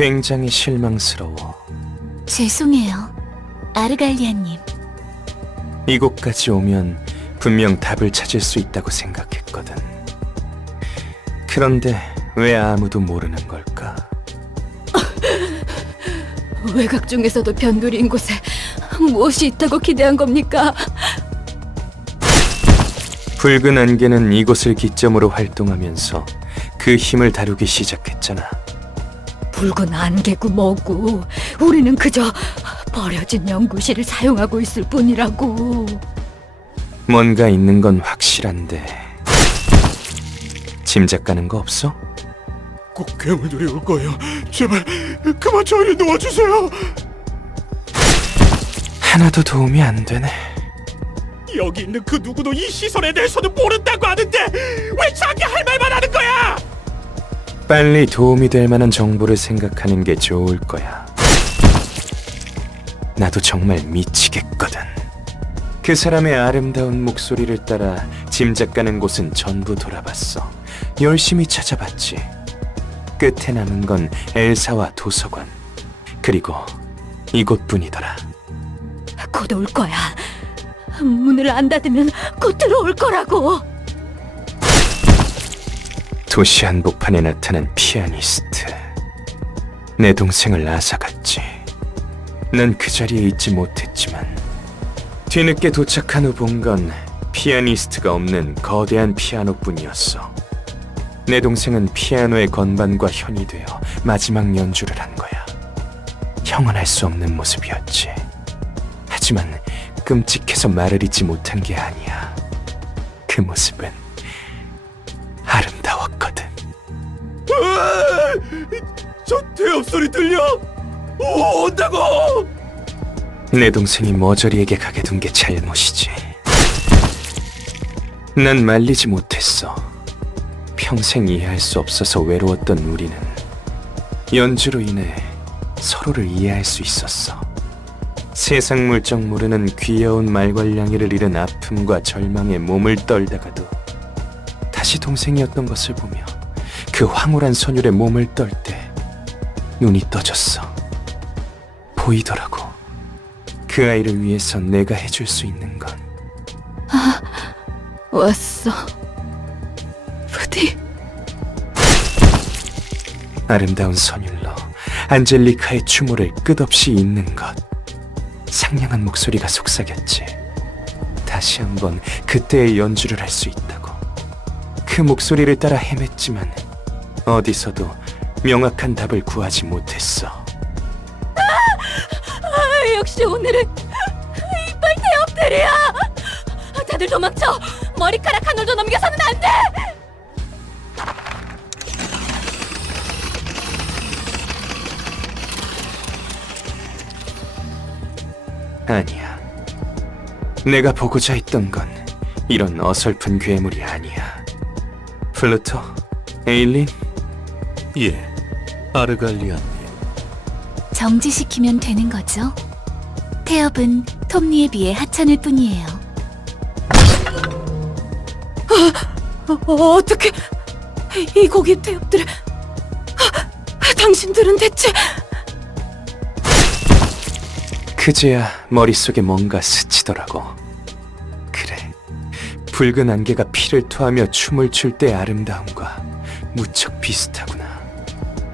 굉장히 실망스러워. 죄송해요, 아르갈리아님. 이곳까지 오면 분명 답을 찾을 수 있다고 생각했거든. 그런데 왜 아무도 모르는 걸까? 외곽 중에서도 변두리인 곳에 무엇이 있다고 기대한 겁니까? 붉은 안개는 이곳을 기점으로 활동하면서 그 힘을 다루기 시작했잖아. 붉은 안개고 뭐고, 우리는 그저 버려진 연구실을 사용하고 있을 뿐이라고. 뭔가 있는 건 확실한데 짐작 가는 거 없어? 꼭 괴물들이 올 거예요. 제발 그만 저희를 놓아주세요. 하나도 도움이 안 되네. 여기 있는 그 누구도 이 시설에 대해서는 모른다고 하는데 왜 자기 할 말만 하는 거야? 빨리 도움이 될 만한 정보를 생각하는 게 좋을 거야. 나도 정말 미치겠거든. 그 사람의 아름다운 목소리를 따라 짐작 가는 곳은 전부 돌아봤어. 열심히 찾아봤지. 끝에 남은 건 엘사와 도서관, 그리고 이곳뿐이더라. 곧 올 거야. 문을 안 닫으면 곧 들어올 거라고. 도시 한복판에 나타난 피아니스트. 내 동생을 앗아갔지. 난 그 자리에 있지 못했지만 뒤늦게 도착한 후 본 건 피아니스트가 없는 거대한 피아노뿐이었어. 내 동생은 피아노의 건반과 현이 되어 마지막 연주를 한 거야. 형언할 수 없는 모습이었지. 하지만 끔찍해서 말을 잇지 못한 게 아니야. 그 모습은 아름다웠거든. 저 대업 소리 들려? 온다고! 내 동생이 머저리에게 가게 둔 게 잘못이지. 난 말리지 못했어. 평생 이해할 수 없어서 외로웠던 우리는 연주로 인해 서로를 이해할 수 있었어. 세상 물정 모르는 귀여운 말괄량이를 잃은 아픔과 절망에 몸을 떨다가도 다시 동생이었던 것을 보며 그 황홀한 선율에 몸을 떨 때 눈이 떠졌어. 보이더라고. 그 아이를 위해서 내가 해줄 수 있는 건. 왔어, 부디. 아름다운 선율로 안젤리카의 추모를 끝없이 잇는 것. 상냥한 목소리가 속삭였지. 다시 한번 그때의 연주를 할 수 있다고. 그 목소리를 따라 헤맸지만 어디서도 명확한 답을 구하지 못했어. 역시 오늘은 이빨 대업들이야. 다들 도망쳐. 머리카락 한 올도 넘겨서는 안 돼. 아니야. 내가 보고자 했던 건 이런 어설픈 괴물이 아니야. 플루토, 에일린? 예, 아르갈리아님. 정지시키면 되는 거죠? 태엽은 톱니에 비해 하찮을 뿐이에요. 어떻게 이 고기 태엽들을... 당신들은 대체... 그제야 머릿속에 뭔가 스치더라고. 그래, 붉은 안개가 피를 토하며 춤을 출 때의 아름다움과 무척 비슷하구나.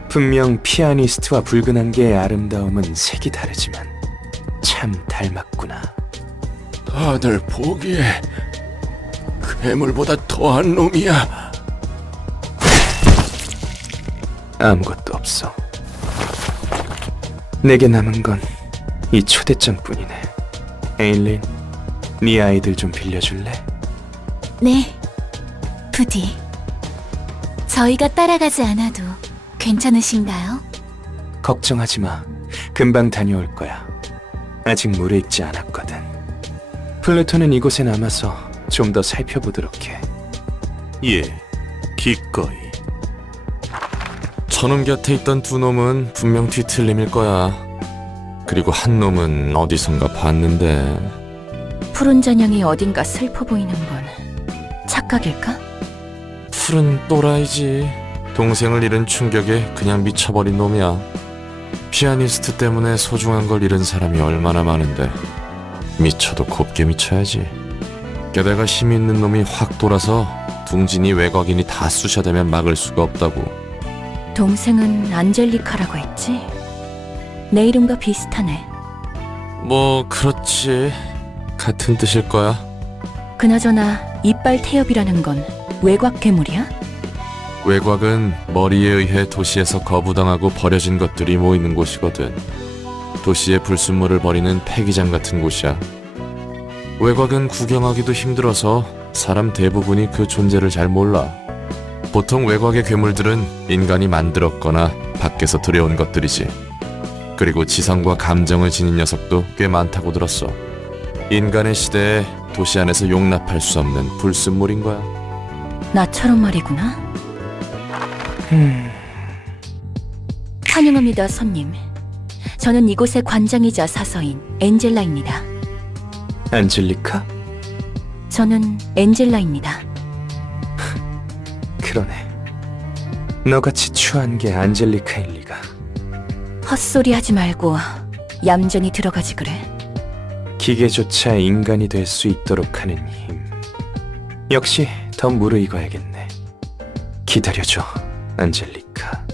분명 피아니스트와 붉은 안개의 아름다움은 색이 다르지만 참 닮았구나. 다들 보기에 괴물보다 더한 놈이야. 아무것도 없어. 내게 남은 건 이 초대장뿐이네. 에일린, 네 아이들 좀 빌려줄래? 네, 부디. 저희가 따라가지 않아도 괜찮으신가요? 걱정하지 마. 금방 다녀올 거야. 아직 무르익지 않았거든. 플루토는 이곳에 남아서 좀 더 살펴보도록 해. 예, 기꺼이. 저놈 곁에 있던 두 놈은 분명 뒤틀림일 거야. 그리고 한 놈은 어디선가 봤는데. 푸른 전형이 어딘가 슬퍼 보이는 건 착각일까? 푸른 또라이지. 동생을 잃은 충격에 그냥 미쳐버린 놈이야. 피아니스트 때문에 소중한 걸 잃은 사람이 얼마나 많은데 미쳐도 곱게 미쳐야지. 게다가 힘 있는 놈이 확 돌아서 둥진이 외곽인이 다 쑤셔대면 막을 수가 없다고. 동생은 안젤리카라고 했지? 내 이름과 비슷하네. 뭐 그렇지. 같은 뜻일 거야. 그나저나 이빨 태엽이라는 건 외곽 괴물이야? 외곽은 머리에 의해 도시에서 거부당하고 버려진 것들이 모이는 곳이거든. 도시의 불순물을 버리는 폐기장 같은 곳이야. 외곽은 구경하기도 힘들어서 사람 대부분이 그 존재를 잘 몰라. 보통 외곽의 괴물들은 인간이 만들었거나 밖에서 들여온 것들이지. 그리고 지성과 감정을 지닌 녀석도 꽤 많다고 들었어. 인간의 시대에 도시 안에서 용납할 수 없는 불순물인 거야. 나처럼 말이구나. 환영합니다, 손님. 저는 이곳의 관장이자 사서인 엔젤라입니다. 안젤리카? 저는 엔젤라입니다. 그러네. 너같이 추한 게 안젤리카일 리가. 헛소리 하지 말고 얌전히 들어가지 그래. 기계조차 인간이 될 수 있도록 하는 힘. 역시 더 무르익어야겠네. 기다려줘, 안젤리카.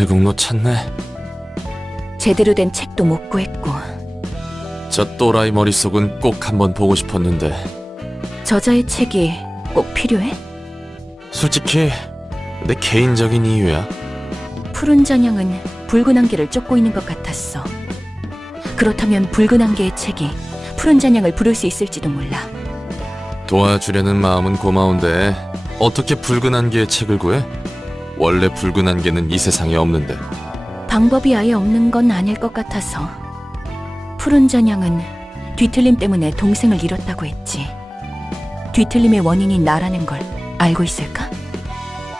탈북로 찾네. 제대로 된 책도 못 구했고 저 또라이 머릿속은 꼭 한번 보고 싶었는데 저자의 책이 꼭 필요해? 솔직히 내 개인적인 이유야. 푸른 잔향은 붉은 안개를 쫓고 있는 것 같았어. 그렇다면 붉은 안개의 책이 푸른 잔향을 부를 수 있을지도 몰라. 도와주려는 마음은 고마운데 어떻게 붉은 안개의 책을 구해? 원래 붉은 안개는 이 세상에 없는데. 방법이 아예 없는 건 아닐 것 같아서. 푸른 잔향은 뒤틀림 때문에 동생을 잃었다고 했지. 뒤틀림의 원인이 나라는 걸 알고 있을까?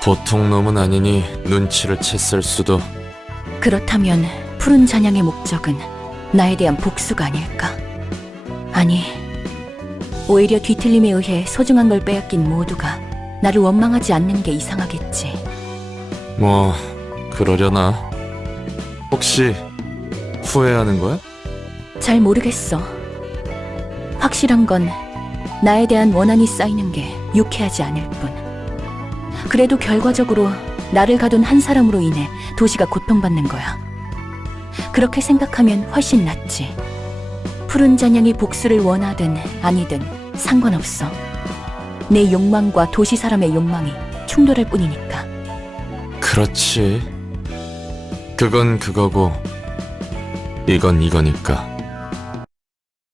보통 놈은 아니니 눈치를 챘을 수도. 그렇다면 푸른 잔향의 목적은 나에 대한 복수가 아닐까? 아니, 오히려 뒤틀림에 의해 소중한 걸 빼앗긴 모두가 나를 원망하지 않는 게 이상하겠지. 뭐 그러려나? 혹시 후회하는 거야? 잘 모르겠어. 확실한 건 나에 대한 원한이 쌓이는 게 유쾌하지 않을 뿐. 그래도 결과적으로 나를 가둔 한 사람으로 인해 도시가 고통받는 거야. 그렇게 생각하면 훨씬 낫지. 푸른 잔향이 복수를 원하든 아니든 상관없어. 내 욕망과 도시 사람의 욕망이 충돌할 뿐이니까. 그렇지. 그건 그거고 이건 이거니까.